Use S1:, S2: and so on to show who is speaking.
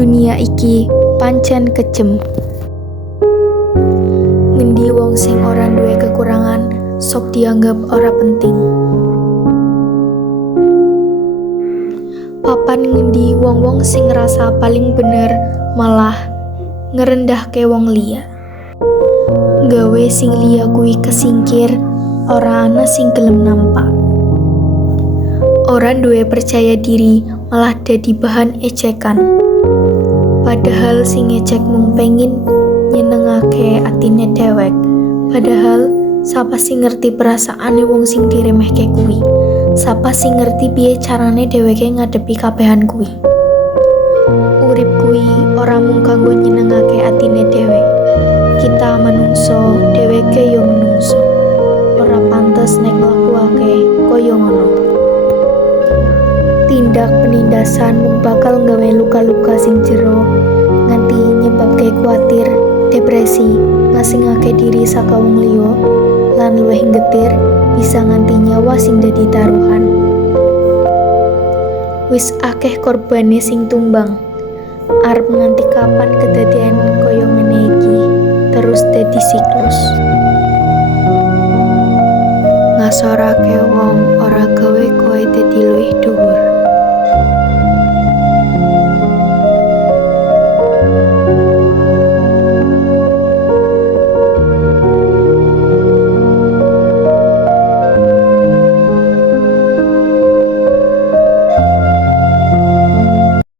S1: Dunia iki pancen kejem. Ngendi wong sing ora duwe kekurangan sok dianggap ora penting. Papan ngendi wong-wong sing ngerasa paling bener malah ngerendahke wong liya. Gawe sing liya kuwi kesingkir, ora ana sing gelem nampak. Orang duwe percaya diri malah dadi bahan ejekan. Padahal sing ngecek mung pengin nyenengake atine dewek. Padahal sapa sing ngerti perasaane wong sing diremehke kuwi? Sapa sing ngerti piye carane dheweke ngadepi kabehan kuwi? Urip kuwi ora mung kanggo nyenengake atine dhewek. Kita manungso, dheweke yo manungso. Ora pantes nek Tindak penindasan bakal nggawe luka-luka sing jero nganti nyebabke kuatir, depresi, ngasingake diri saka wong liya lan luwih getir bisa nganti nyawa sing dadi taruhan. Wis akeh korbane sing tumbang. Arep nganti kapan kedadian kaya ngene iki terus dadi siklus. Ngasorake wong ora gawe kowe dadi dhuwur.